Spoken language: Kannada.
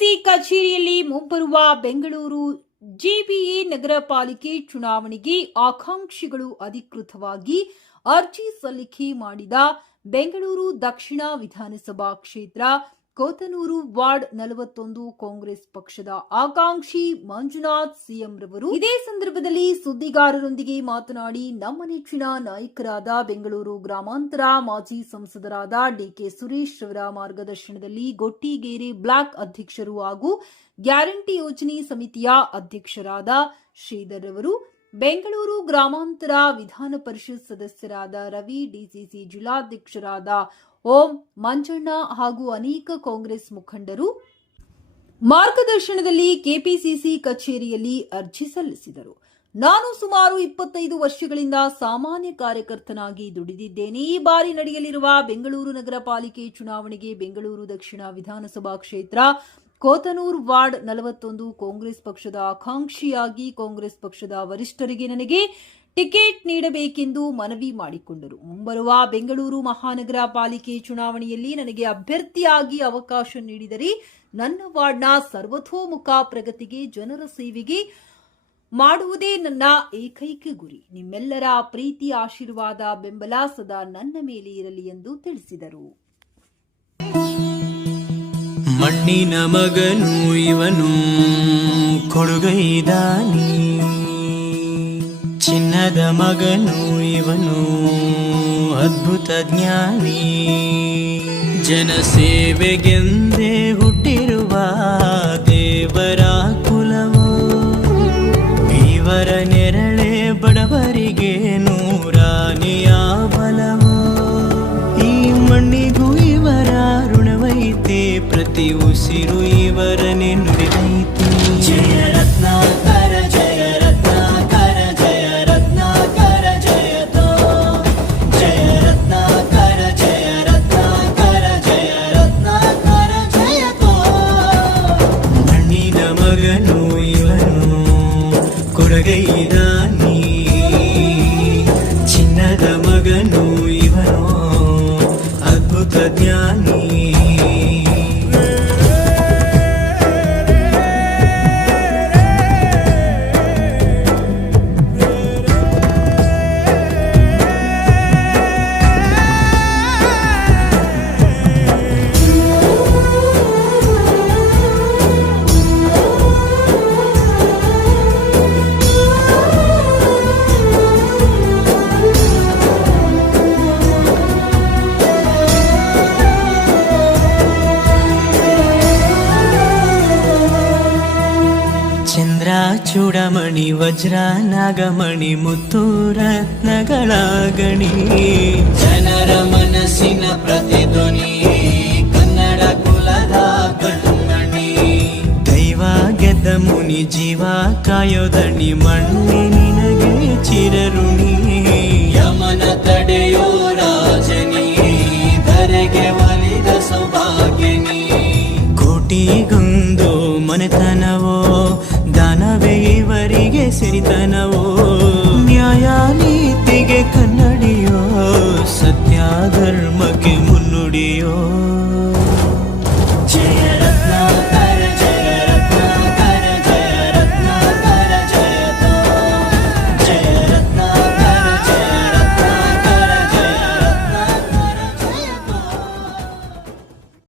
ಕೆಪಿಸಿಸಿ ಕಚೇರಿಯಲ್ಲಿ ಮುಂಬರುವ ಬೆಂಗಳೂರು ಜಿಬಿಇ ನಗರ ಪಾಲಿಕೆ ಚುನಾವಣೆಗೆ ಆಕಾಂಕ್ಷಿಗಳು ಅಧಿಕೃತವಾಗಿ ಅರ್ಜಿ ಸಲ್ಲಿಕೆ ಮಾಡಿದ ಬೆಂಗಳೂರು ದಕ್ಷಿಣ ವಿಧಾನಸಭಾ ಕ್ಷೇತ್ರ ಕೋತನೂರು ವಾರ್ಡ್ 41 ಕಾಂಗ್ರೆಸ್ ಪಕ್ಷದ ಆಕಾಂಕ್ಷಿ ಮಂಜುನಾಥ್ ಸಿಎಂ ರವರು ಇದೇ ಸಂದರ್ಭದಲ್ಲಿ ಸುದ್ದಿಗಾರರೊಂದಿಗೆ ಮಾತನಾಡಿ ನಮ್ಮ ನೆಚ್ಚಿನ ನಾಯಕರಾದ ಬೆಂಗಳೂರು ಗ್ರಾಮಾಂತರ ಮಾಜಿ ಸಂಸದರಾದ ಡಿಕೆ ಸುರೇಶ್ ರವರ ಮಾರ್ಗದರ್ಶನದಲ್ಲಿ ಗೊಟ್ಟಿಗೇರಿ ಬ್ಲಾಕ್ ಅಧ್ಯಕ್ಷರು ಹಾಗೂ ಗ್ಯಾರಂಟಿ ಯೋಜನೆ ಸಮಿತಿಯ ಅಧ್ಯಕ್ಷರಾದ ಶ್ರೀಧರ್ ರವರು, ಬೆಂಗಳೂರು ಗ್ರಾಮಾಂತರ ವಿಧಾನ ಪರಿಷತ್ ಸದಸ್ಯರಾದ ರವಿ, ಡಿಸಿಸಿ ಜಿಲ್ಲಾಧ್ಯಕ್ಷರಾದ ಓಂ ಮಂಜಣ್ಣ ಹಾಗೂ ಅನೇಕ ಕಾಂಗ್ರೆಸ್ ಮುಖಂಡರು ಮಾರ್ಗದರ್ಶನದಲ್ಲಿ ಕೆಪಿಸಿಸಿ ಕಚೇರಿಯಲ್ಲಿ ಅರ್ಜಿ ಸಲ್ಲಿಸಿದರು. ನಾನು ಸುಮಾರು 25 ವರ್ಷಗಳಿಂದ ಸಾಮಾನ್ಯ ಕಾರ್ಯಕರ್ತನಾಗಿ ದುಡಿದಿದ್ದೇನೆ. ಈ ಬಾರಿ ನಡೆಯಲಿರುವ ಬೆಂಗಳೂರು ನಗರ ಪಾಲಿಕೆ ಚುನಾವಣೆಗೆ ಬೆಂಗಳೂರು ದಕ್ಷಿಣ ವಿಧಾನಸಭಾ ಕ್ಷೇತ್ರ ಕೋತನೂರು ವಾರ್ಡ್ 41 ಕಾಂಗ್ರೆಸ್ ಪಕ್ಷದ ಆಕಾಂಕ್ಷಿಯಾಗಿ ಕಾಂಗ್ರೆಸ್ ಪಕ್ಷದ ವರಿಷ್ಠರಿಗೆ ನನಗೆ ಟಿಕೆಟ್ ನೀಡಬೇಕೆಂದು ಮನವಿ ಮಾಡಿಕೊಂಡರು. ಮುಂಬರುವ ಬೆಂಗಳೂರು ಮಹಾನಗರ ಪಾಲಿಕೆ ಚುನಾವಣೆಯಲ್ಲಿ ನನಗೆ ಅಭ್ಯರ್ಥಿಯಾಗಿ ಅವಕಾಶ ನೀಡಿದರೆ ನನ್ನ ವಾರ್ಡ್ನ ಸರ್ವತೋಮುಖ ಪ್ರಗತಿಗೆ, ಜನರ ಸೇವೆಗೆ ಮಾಡುವುದೇ ನನ್ನ ಏಕೈಕ ಗುರಿ. ನಿಮ್ಮೆಲ್ಲರ ಪ್ರೀತಿ, ಆಶೀರ್ವಾದ, ಬೆಂಬಲ ಸದಾ ನನ್ನ ಮೇಲೆ ಇರಲಿ ಎಂದು ತಿಳಿಸಿದರು. ಮಣ್ಣಿನ ಮಗನು ಇವನು ಕೊಡುಗೈದಾನಿ, ಚಿನ್ನದ ಮಗನು ಇವನು ಅದ್ಭುತ ಜ್ಞಾನಿ. ಜನಸೇವೆಗೆಂದೇ ಹುಟ್ಟಿರುವ ದೇವರ ಕುಲವು, ಇವರ ನೆರಳೆ ಬಡವರಿಗೆ ನೂರಾನೆಯ ಬಲವು. ಈ ಮಣ್ಣಿಗೂ ಇವರ ಋಣವೈತೆ, ಪ್ರತಿ ಉಸಿರು ಇವರನ್ನೇ ನುಡಿದೈತೆ. ಜಯ ರತ್ನಾಕರ, ಜಯ ರತ್ನಾಕರ, ಜಯ ರತ್ನಾಕರ ಜಯತೋ. ಜಯ ರತ್ನಾಕರ, ಜಯ ರತ್ನಾಕರ, ಜಯ ರತ್ನಾಕರ ಜಯತೋ. ಮಣ್ಣಿನ ಮಗನು ಇವನು ಕೊಡಗೈದಾನಿ, ಚಿನ್ನದ ಮಗನು ಇವನು ಅದ್ಭುತ ಜ್ಞಾನಿ. ಚಂದ್ರ ಚೂಡಮಣಿ, ವಜ್ರ ನಾಗಮಣಿ, ಮುತ್ತು ರತ್ನಗಳ ಗಣಿ. ಜನರ ಮನಸ್ಸಿನ ಪ್ರತಿಧ್ವನಿ, ಕನ್ನಡ ಕುಲದ ಕಣ್ಮಣಿ. ದೈವ ಗೆದ್ದ ಮುನಿ, ಜೀವ ಕಾಯೋದಣಿ, ಮಣ್ಣಿ ನಿನಗೆ ಚಿರಋಣಿ. ಯಮನ ತಡೆಯೋ ರಾಜನಿ, ಧರೆಗೆ ಒಲಿದ ಸೌಭಾಗ್ಯನಿ. ಕೋಟಿಗೊಂದು ಮನೆತನವೋ